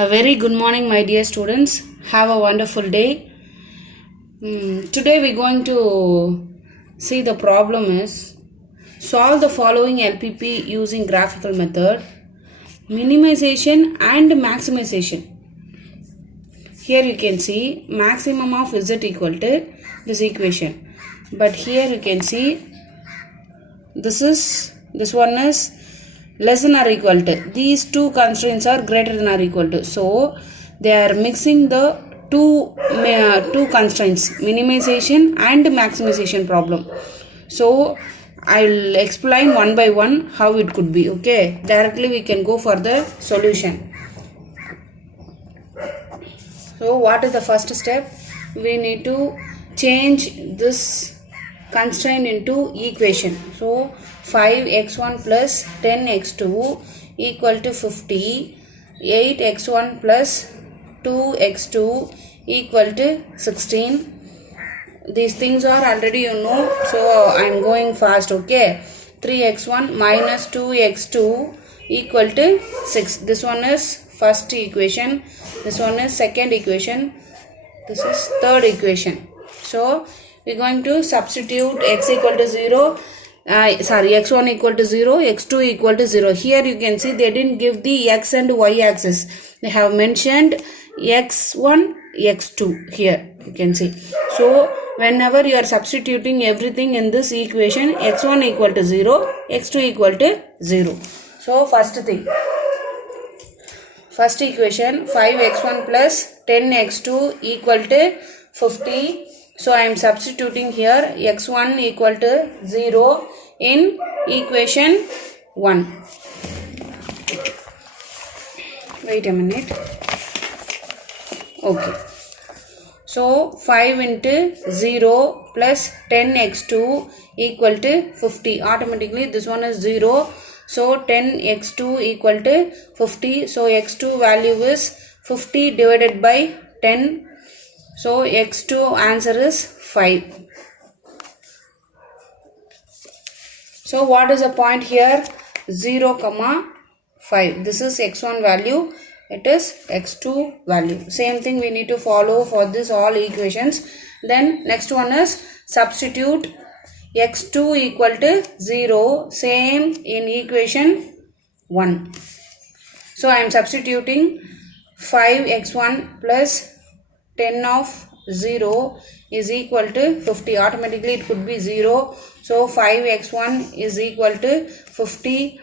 A very good morning, my dear students. Have a wonderful day. Today we're going to see the problem is solve the following LPP using graphical method, minimization and maximization. Here you can see maximum of z equal to this equation, but here you can see this one is less than or equal to. These two constraints are greater than or equal to. So they are mixing the two constraints, minimization and maximization problem. So I'll explain one by one how it could be. Okay, directly we can go for the solution. So what is the first step? We need to change this constraint into equation. So 5x1 plus 10x2 equal to 50, 8x1 plus 2x2 equal to 16. These things are already you know, so I am going fast. Okay, 3x1 minus 2x2 equal to 6. This one is first equation, this one is second equation, this is third equation. So we are going to substitute x equal to 0, x1 equal to 0, x2 equal to 0. Here you can see they didn't give the x and y axis. They have mentioned x1, x2 here you can see. So whenever you are substituting everything in this equation, x1 equal to 0, x2 equal to 0. So first thing, first equation 5x1 plus 10x2 equal to 50. So I am substituting here x1 equal to 0 in equation 1. Wait a minute. Okay. So 5 into 0 plus 10x2 equal to 50. Automatically this one is 0. So 10x2 equal to 50. So x2 value is 50 divided by 10. So x2 answer is 5. So what is the point here? 0, 5. This is x1 value. It is x2 value. Same thing we need to follow for this all equations. Then next one is substitute x2 equal to 0. Same in equation 1. So I am substituting 5x1 plus 10 of 0 is equal to 50. Automatically it could be 0. So 5x1 is equal to 50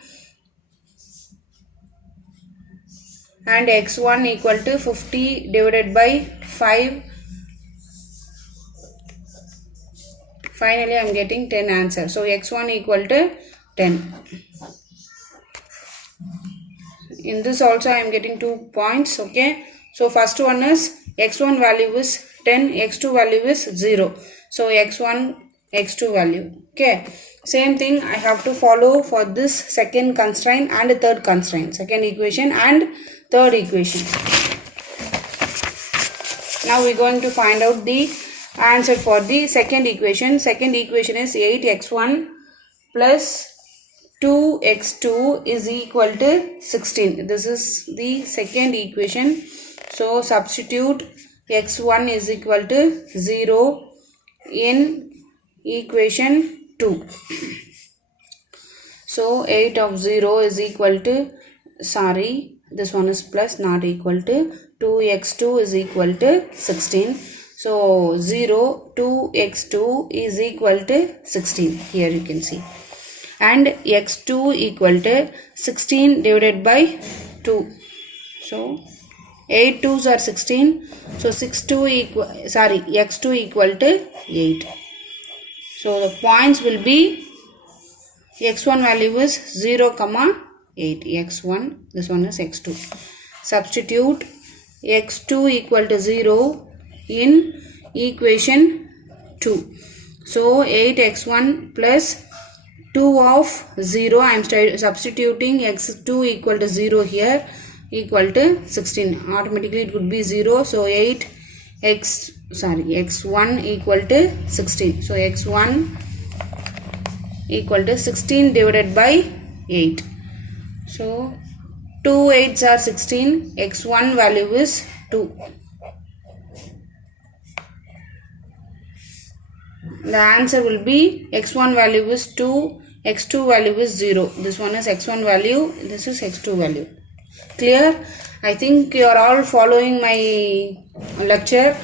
and x1 equal to 50 divided by 5. Finally I am getting 10 answer. So x1 equal to 10. In this also I am getting 2 points. Okay. So first one is x1 value is 10, x2 value is 0. So x1, x2 value. Okay. Same thing I have to follow for this second constraint and third constraint. Second equation and third equation. Now we are going to find out the answer for the second equation. Second equation is 8x1 plus 2x2 is equal to 16. This is the second equation. So substitute x1 is equal to 0 in equation 2. So 8 of 0 is equal to, this one is plus, not equal to, 2x2 is equal to 16. So 0, 2x2 is equal to 16. Here you can see. And x2 equal to 16 divided by 2. So 8 2s are 16. So x2 equal to 8. So the points will be x1 value is 0, 8. x1, this one is x2. Substitute x2 equal to 0 in equation 2. So 8x1 plus 2 of 0, I am substituting x2 equal to 0 here, equal to 16. Automatically it would be 0. So x1 equal to 16. So x1 equal to 16 divided by 8. So 2 8s are 16. X1 value is 2. The answer will be x1 value is 2, x2 value is 0. This one is x1 value, this is x2 value. Clear? I think you are all following my lecture.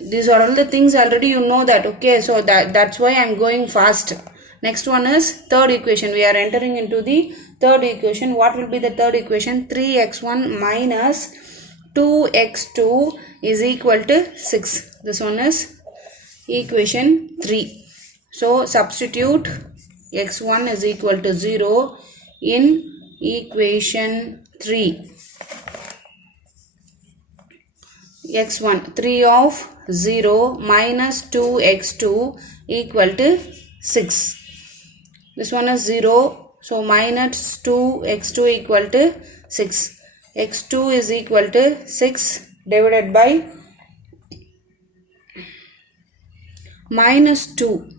These are all the things already you know that. Okay, so that's why I am going fast. Next one is third equation. We are entering into the third equation. What will be the third equation? 3x1 minus 2x2 is equal to 6. This one is equation 3. So substitute x1 is equal to 0 in equation 3. x1 3 of 0 minus 2x2 equal to 6. This one is 0. So minus 2x2 equal to 6. x2 is equal to 6 divided by minus 2.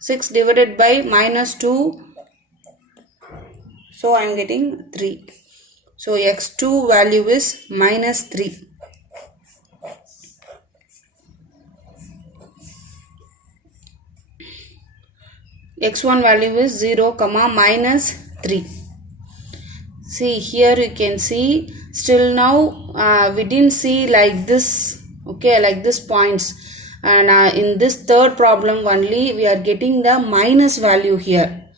6 divided by minus 2. So I am getting 3. So x2 value is minus 3. x1 value is 0 comma minus 3. See here you can see still now we didn't see like this, okay, like this points, and in this third problem only we are getting the minus value here.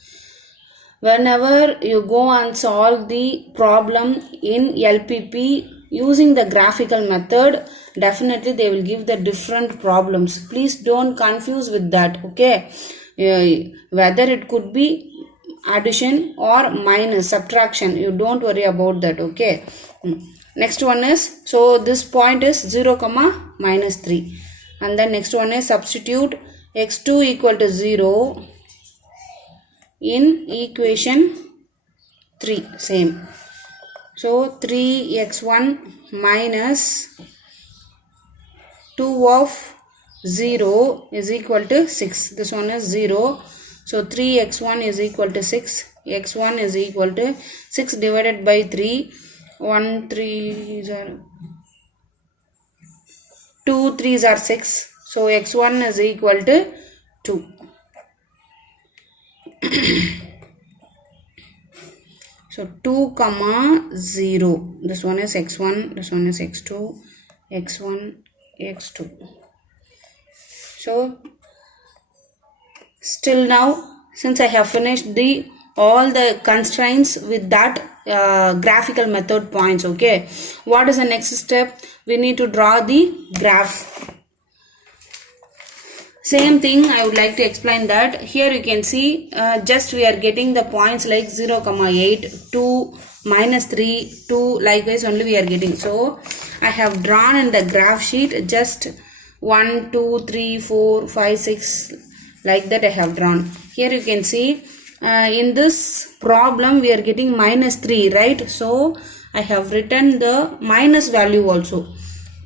Whenever you go and solve the problem in LPP using the graphical method, definitely they will give the different problems. Please don't confuse with that, okay. Whether it could be addition or minus, subtraction, you don't worry about that, okay. Next one is, so this point is 0 comma minus 3, and then next one is substitute x2 equal to 0 in equation 3, same. So 3x1 minus 2 of 0 is equal to 6. This one is 0. So 3x1 is equal to 6. x1 is equal to 6 divided by 3. 1 3 are 2 3s are 6. So x1 is equal to 2. So 2 comma 0. This one is x1. This one is x2. x1 x2. So still now, since I have finished all the constraints with that graphical method points, okay, what is the next step? We need to draw the graph. Same thing I would like to explain that. Here you can see just we are getting the points like 0 comma 8, 2 minus 3, 2, likewise only we are getting. So I have drawn in the graph sheet just 1 2 3 4 5 6, like that I have drawn. Here you can see in this problem we are getting minus 3, right? So I have written the minus value also,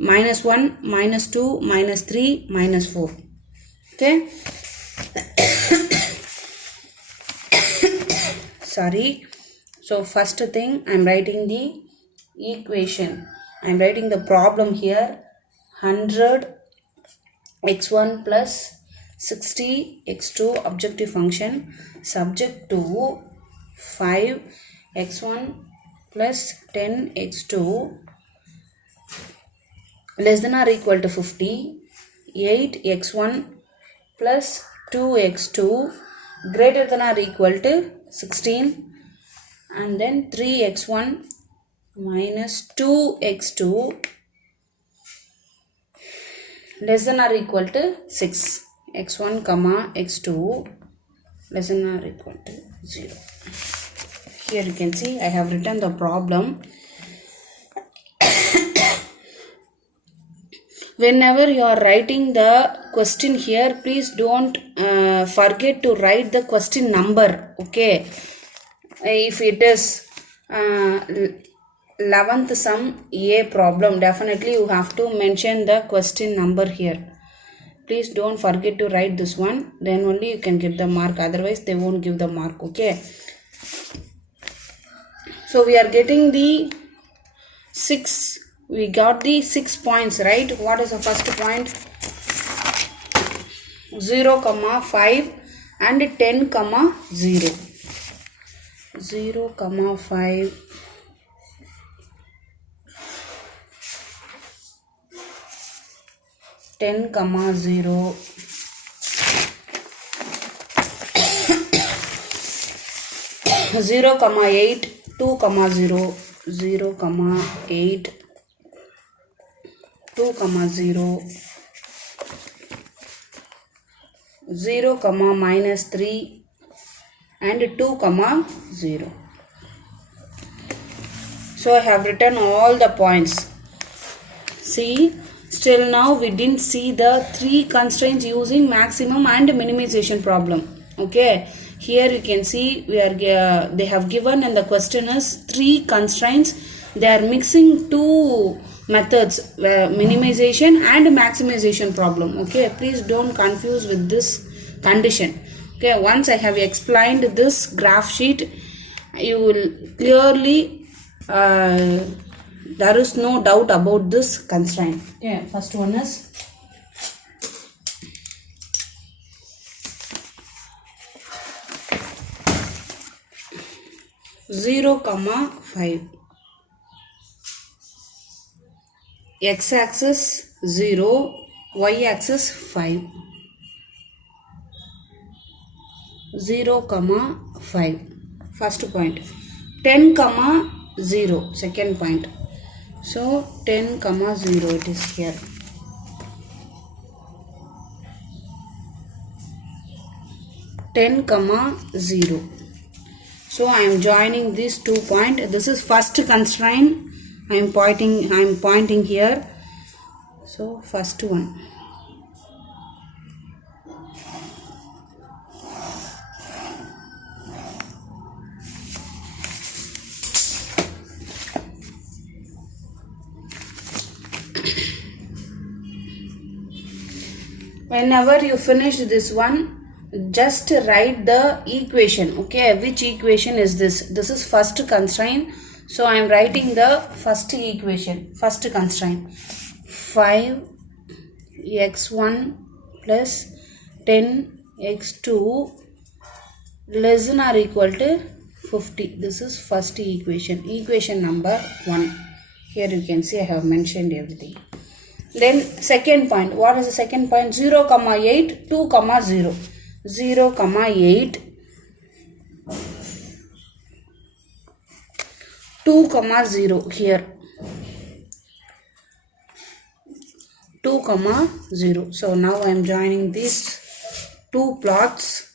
minus 1 minus 2 minus 3 minus 4, okay. Sorry. So first thing I am writing the equation, I am writing the problem here. 100 x1 plus 60 x2 objective function subject to 5 x1 plus 10 x2 less than or equal to 50, 8 x1 plus 2 x2 greater than or equal to 16, and then 3 x1 minus 2 x2 less than or equal to 6, x1 comma x2 less than or equal to 0. Here you can see I have written the problem. Whenever you are writing the question here, please don't forget to write the question number, okay. If it is 11th sum A problem, definitely you have to mention the question number here. Please don't forget to write this one, then only you can get the mark, otherwise they won't give the mark, okay. So we are getting the 6, we got the 6 points, right? What is the first point? 0, 5 and 10, 0. 0, 5, 10, 0. 0, 8, 2, 0. 0, 8, 2, 0. 0, -3 and 2, 0. So I have written all the points. See, still now we didn't see the 3 constraints using maximum and minimization problem. Okay, here you can see they have given, and the question is 3 constraints. They are mixing 2 methods, minimization and maximization problem. Okay, please don't confuse with this condition. Okay, once I have explained this graph sheet, you will clearly there is no doubt about this constraint. Okay, first one is zero, 5. X-axis 0, y-axis 5. 0, 5. First point. 10, 0. Second point. So 10, 0 it is here. 10, 0. So I am joining these 2 points. This is first constraint. I am pointing here. So first one. Whenever you finish this one, just write the equation. Okay, which equation is this? This is first constraint. So I am writing the first equation, first constraint. 5x1 plus 10x2 less than or equal to 50. This is first equation, equation number 1. Here you can see I have mentioned everything. Then second point, what is the second point? 0, 8, 2, 0. 0, 8, 2, 0 here. 2, 0. So now I am joining these 2 plots.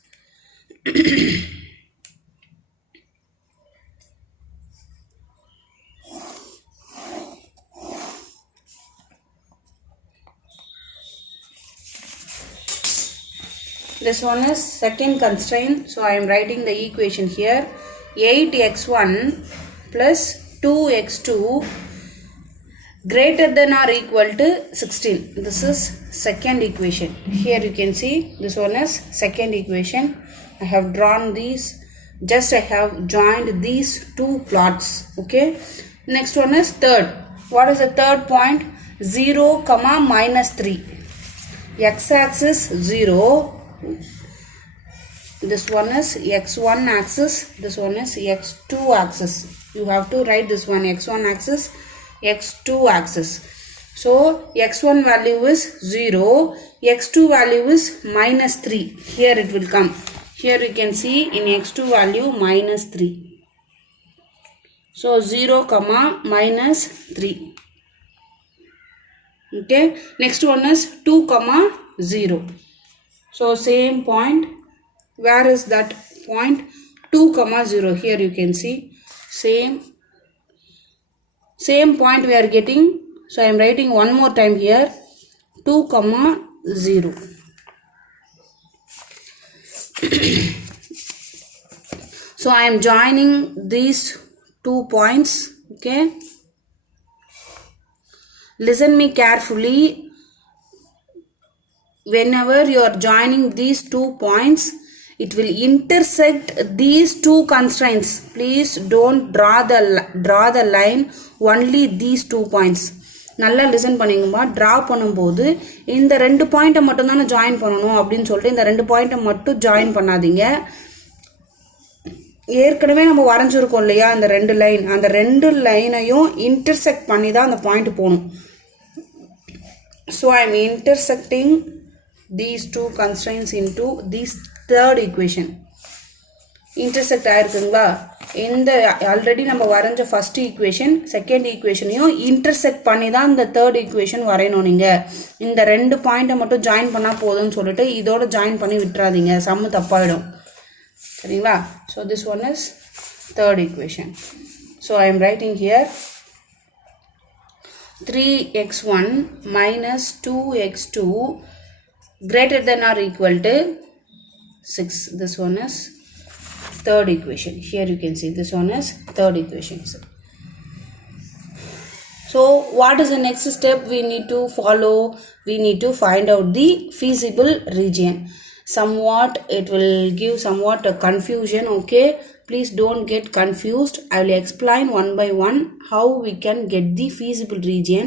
This one is second constraint. So I am writing the equation here. 8x1 plus 2x2 greater than or equal to 16. This is second equation. Here you can see this one is second equation. I have drawn these. Just I have joined these 2 plots. Okay. Next one is third. What is the third point? 0, -3. X-axis 0. This one is x1 axis, this one is x2 axis. You have to write this one x1 axis, x2 axis. So x1 value is 0, x2 value is -3. Here it will come. Here you can see in x2 value -3. So 0, -3. Okay. Next one is 2, 0. So same point. Where is that point? 2, 0. Here you can see same point we are getting. So I am writing one more time here. 2, 0. So I am joining these 2 points. Okay. Listen me carefully. Whenever you are joining these 2 points, it will intersect these two constraints. Please don't draw the line only these 2 points. நல்லா listen பண்ணிங்கம்மா. Draw பண்ணும்போது இந்த 2 பாயிண்ட்டை மட்டும் தானே join பண்ணணும் அப்படின்னு சொல்லிட்டு இந்த 2 பாயிண்ட்டை மட்டும் ஜாயின் பண்ணாதீங்க. ஏற்கனவே நம்ம வரைஞ்சிருக்கோம் இல்லையா அந்த 2 லைன், அந்த 2 லைனையும் இன்டர்செக்ட் பண்ணி தான் அந்த பாயிண்ட் போகணும். So I am intersecting these two constraints into this third equation. intersect ஆயிருக்குங்களா? இந்த ஆல்ரெடி நம்ம வரைஞ்ச ஃபர்ஸ்ட் ஈக்குவேஷன் செகண்ட் ஈக்குவேஷனையும் இன்டர்செக்ட் பண்ணி தான் இந்த தேர்ட் ஈக்குவேஷன் வரையணும். நீங்கள் இந்த 2 பாயிண்ட்டை மட்டும் ஜாயின் பண்ணால் போதும்னு சொல்லிட்டு இதோட ஜாயின் பண்ணி விட்டுறாதீங்க, சம்மு தப்பாயிடும். சரிங்களா? So this one is third equation. So I am writing here 3x1 minus 2x2 greater than or equal to 6. This one is third equation. Here you can see this one is third equation. So what is the next step we need to follow? We need to find out the feasible region. Somewhat it will give somewhat a confusion. Okay, please don't get confused. I will explain one by one how we can get the feasible region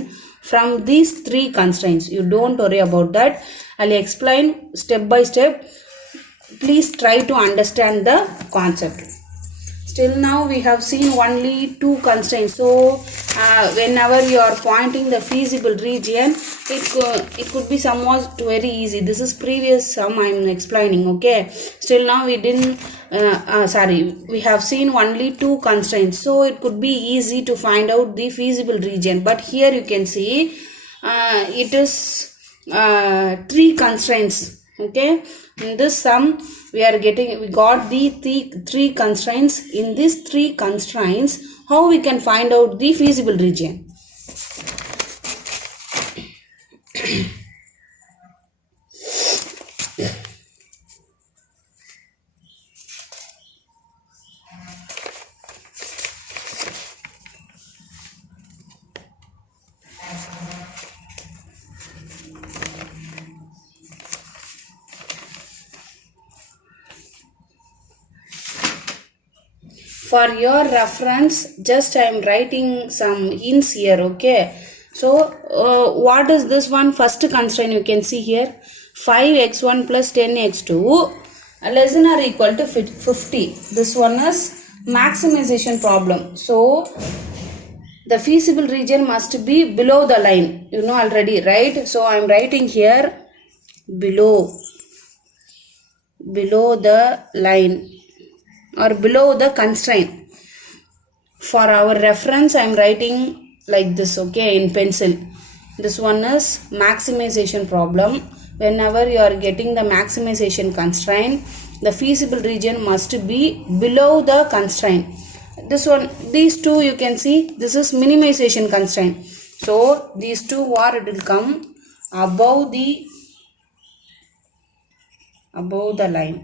from these 3 constraints. You don't worry about that. I'll explain step by step. Please try to understand the concept. Still now we have seen only 2 constraints. So whenever you are pointing the feasible region, it could be somewhat very easy. This is previous sum I am explaining. Okay. Still now we didn't. We have seen only 2 constraints. So it could be easy to find out the feasible region. But here you can see it is 3 constraints. Okay, in this sum we got the 3 constraints. In these 3 constraints, how we can find out the feasible region? For your reference, just I am writing some hints here. Okay, so what is this one? First constraint you can see here, 5x1 plus 10x2 less than or equal to 50. This one is maximization problem. So the feasible region must be below the line, you know already, right? So I am writing here below the line or below the constraint. For our reference I am writing like this, okay, in pencil. This one is maximization problem. Whenever you are getting the maximization constraint, the feasible region must be below the constraint. This one, these two you can see, this is minimization constraint. So these two what it will come above the line.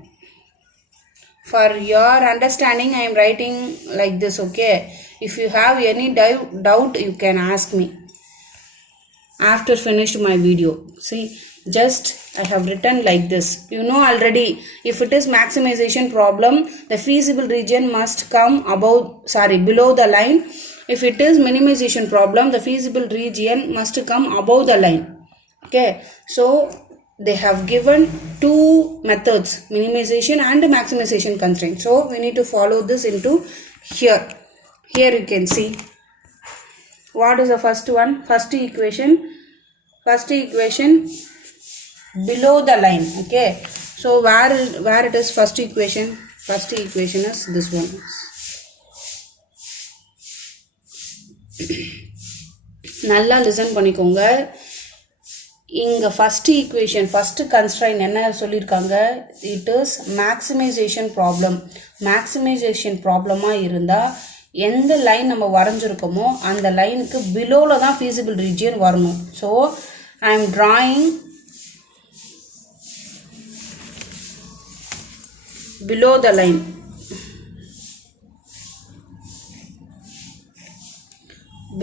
For your understanding I am writing like this. Okay, if you have any doubt you can ask me after finished my video. See, just I have written like this. You know already, if it is maximization problem, the feasible region must come below the line. If it is minimization problem, the feasible region must come above the line. Okay, so they have given 2 methods, minimization and maximization constraint. So we need to follow this into here. Here you can see what is the first one. First equation below the line. Okay, so where it is first equation is this one. நல்லா listen பண்ணிக்கோங்க. இங்கே first equation first constrain என்ன சொல்லியிருக்காங்க, it is maximisation problem. Maximisation ப்ராப்ளமாக இருந்தால் எந்த line நம்ம வரைஞ்சிருக்கோமோ அந்த லைனுக்கு பிலோவில் தான் ஃபீஸிபிள் ரீஜியன் வரணும். So I am drawing below the line.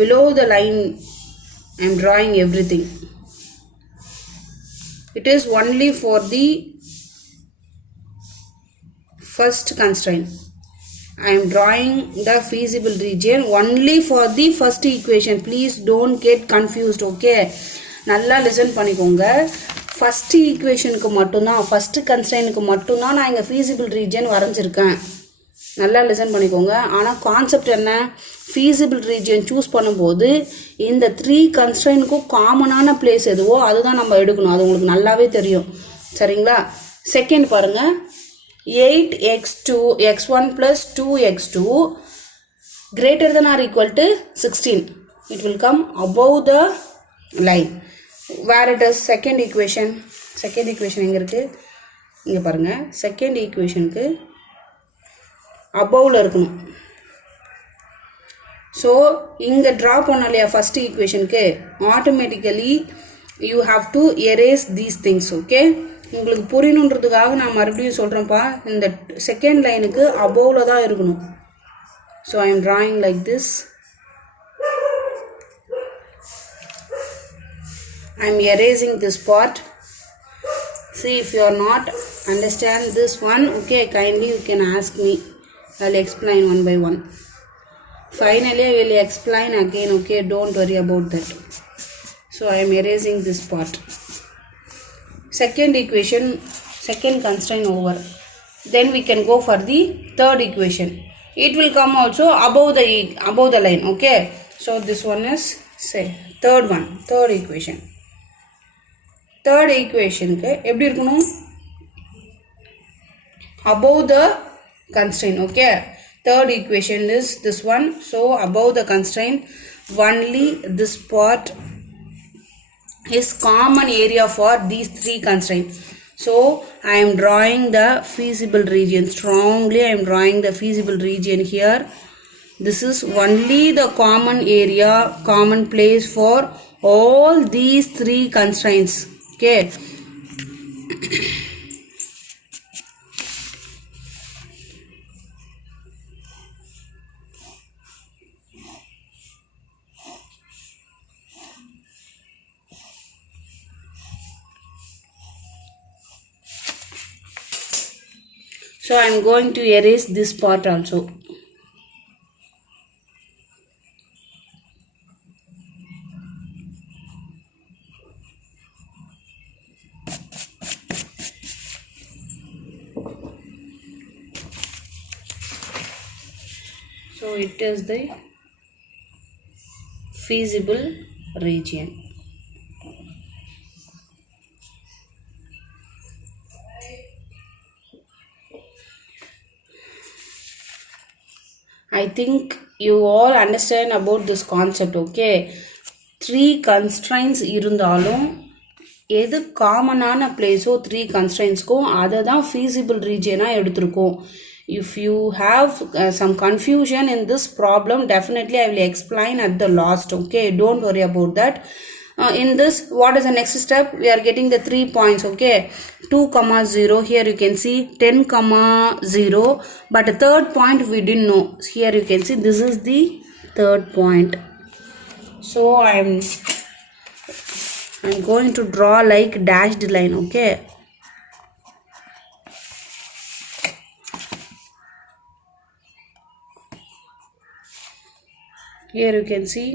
Below the line I am drawing everything. It is only for the first constraint. I am drawing the feasible region only for the first equation. Please don't get confused. Okay, நல்லா listen பண்ணிக்கோங்க. First ஈக்குவேஷனுக்கு மட்டும்தான், first கன்ஸ்ட்ரெயினுக்கு மட்டும்தான் நான் இங்கே feasible region வரைஞ்சிருக்கேன். நல்லா listen பண்ணிக்கோங்க. ஆனால் கான்செப்ட் என்ன, feasible region சூஸ் பண்ணும்போது இந்த 3 கன்ஸ்ட்ரெயினுக்கும் காமனான பிளேஸ் எதுவோ அதுதான் நம்ம எடுக்கணும். அது உங்களுக்கு நல்லாவே தெரியும். சரிங்களா? செகண்ட் பாருங்கள், 8x2 x1 plus 2x2 greater than or equal to 16. It will come above the line. Where it is second equation. Second equation எங்க இருக்கு? இங்க பாருங்க. Second equationக்கு aboveல இருக்கணும். So இங்க draw பண்ணலையா first equationக்கு automatically you have to erase these things. Okay, உங்களுக்கு புரியணுன்றதுக்காக நான் மறுபடியும் சொல்றேன்ப்பா. இந்த செகண்ட் லைனுக்கு அபோவ்ல தான் இருக்கணும். So I am drawing like this. I am erasing this part. See, if you are not understand this one, okay, kindly you can ask me. I will explain one by one. Finally I will explain again. Okay, don't worry about that. So I am erasing this part. Second equation, second constraint over. Then we can go for the third equation. It will come also above the line. Okay, so this one is say third one, third equation. Third equation ku eppadi irukanum, above the constraint. Okay, third equation is this one. So above the constraint only this part is common area for these 3 constraints. So I am drawing the feasible region. Strongly I am drawing the feasible region here. This is only the common area, common place for all these 3 constraints. Okay, so I am going to erase this part also. So it is the feasible region. I think you all understand about this concept. Okay, 3 constraints இருந்தாலும் எது காமனான பிளேஸோ 3 கன்ஸ்ட்ரெயின்ஸ்க்கும் அதை தான் feasible region-ஆக எடுத்திருக்கோம். If you have some confusion in this problem, definitely I will explain at the last. Okay, don't worry about that. In this, what is the next step? We are getting the 3 points. Okay, 2, 0. Here you can see 10, 0. But the third point we didn't know. Here you can see this is the third point. So I'm going to draw like dashed line. Okay, here you can see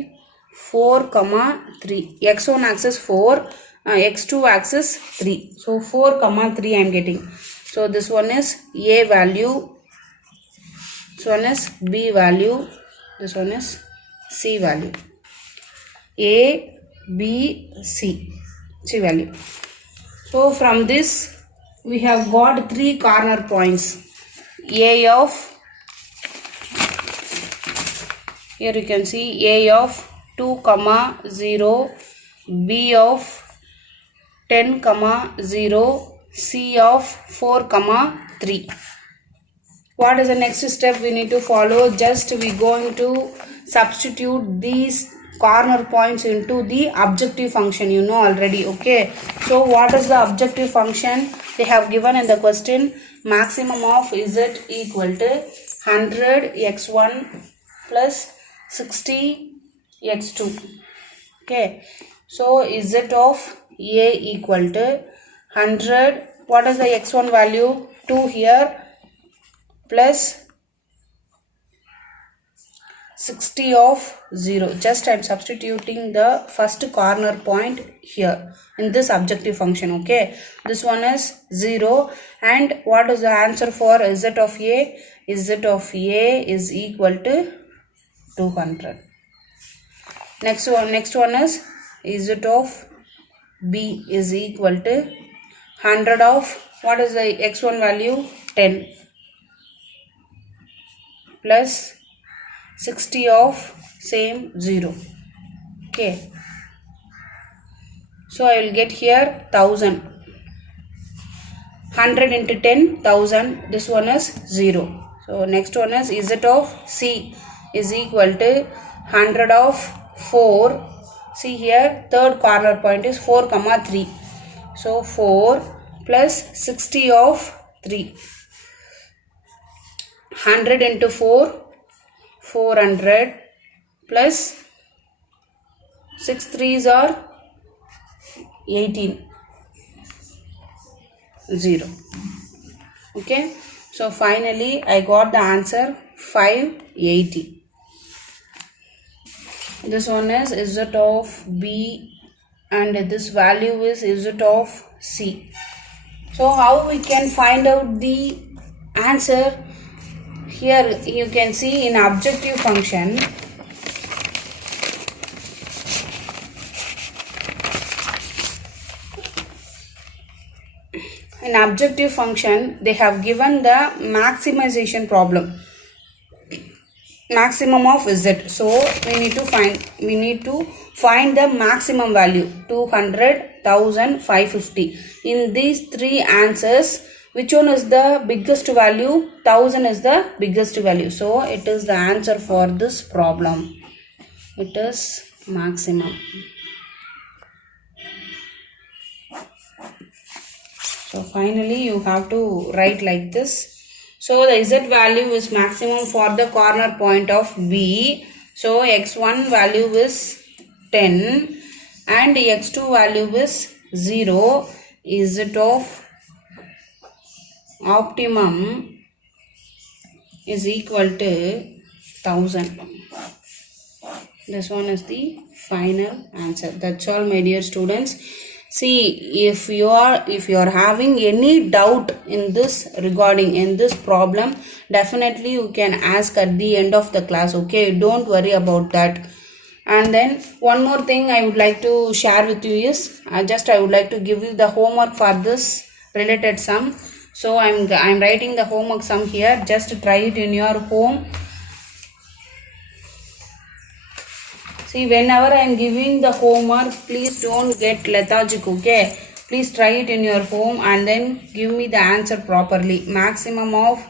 4, 3. X1 axis 4, x2 axis 3. So 4, 3 I am getting. So this one is A value, this one is B value, this one is C value. A, B, C value. So from this we have got 3 corner points. A of, here you can see A of 2, 0, B of 10, 0, C of 4, 3. What is the next step we need to follow? Just we going to substitute these corner points into the objective function. You know already. Okay, so what is the objective function? They have given in the question, maximum of z equal to 100 x1 plus 60 x2. Okay, so z of A equal to 100. What is the x1 value? 2 here. plus 60 of 0. Just I am substituting the first corner point here in this objective function. Okay, this one is 0. And what is the answer for z of a? Z of a is equal to 200. Next one is z of b is equal to 100 of, what is the x1 value? 10 plus 60 of same 0. Okay, so I will get here 1000. 100 into 10, 1000. This one is 0. So next one is z of c is equal to 100 of 4. See here, third corner point is 4, 3. So 4 plus 60 of 3. 100 into 4, 400 plus 6 3s are 18. 0. Okay, so finally I got the answer 580. This one is z of b and this value is z of c. So how we can find out the answer? Here you can see in objective function, they have given the maximization problem, maximum of z. So we need to find the maximum value, 200, 1000, 550. In these three answers, which one is the biggest value? 1000 is the biggest value. So it is the answer for this problem. It is maximum. So finally you have to write like this. So the z value is maximum for the corner point of B. So x1 value is 10 and x2 value is 0. Z of optimum is equal to 1000. This one is the final answer. That's all, my dear students. See, if you are having any doubt in this regarding in this problem, definitely you can ask at the end of the class. Okay, don't worry about that. And then one more thing I would like to share with you is I would like to give you the homework for this related sum. So I'm writing the homework sum here. Just try it in your home. See, whenever I am giving the homework, please don't get lethargic, okay? Please try it in your home and then give me the answer properly. Maximum of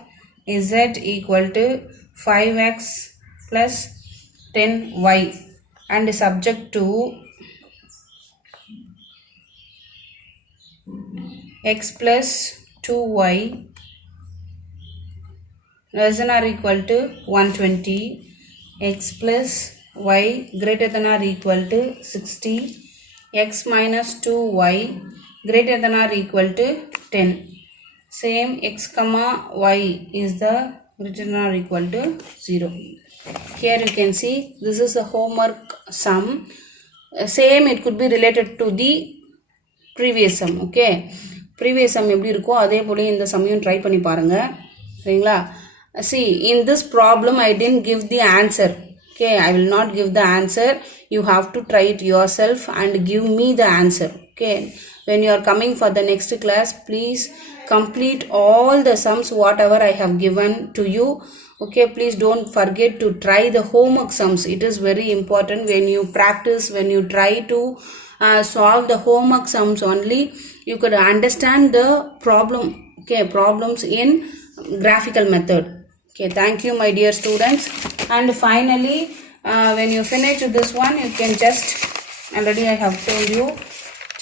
z equal to 5x plus 10y and subject to x plus 2y less than or equal to 120, x plus y greater than or equal to 60, x minus 2y greater than or equal to 10. Same x comma y is the greater than or equal to 0. Here you can see this is the homework sum. Same, it could be related to the previous sum. Okay, previous sum எப்படி இருக்கோ அதே போல இந்த சம்மையும் try பண்ணி பாருங்க. சரிங்களா? See, in this problem I didn't give the answer. Okay, I will not give the answer. You have to try it yourself and give me the answer. Okay, when you are coming for the next class, please complete all the sums whatever I have given to you. Okay, please don't forget to try the homework sums. It is very important. When you practice, when you try to solve the homework sums only, you could understand the problem. Okay, problems in graphical method. Okay, thank you, my dear students. And finally, when you finish this one, you can just, already I have told you,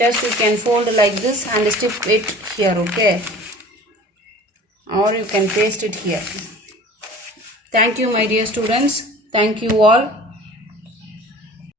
just you can fold like this and stick it here. Okay, or you can paste it here. Thank you, my dear students. Thank you all.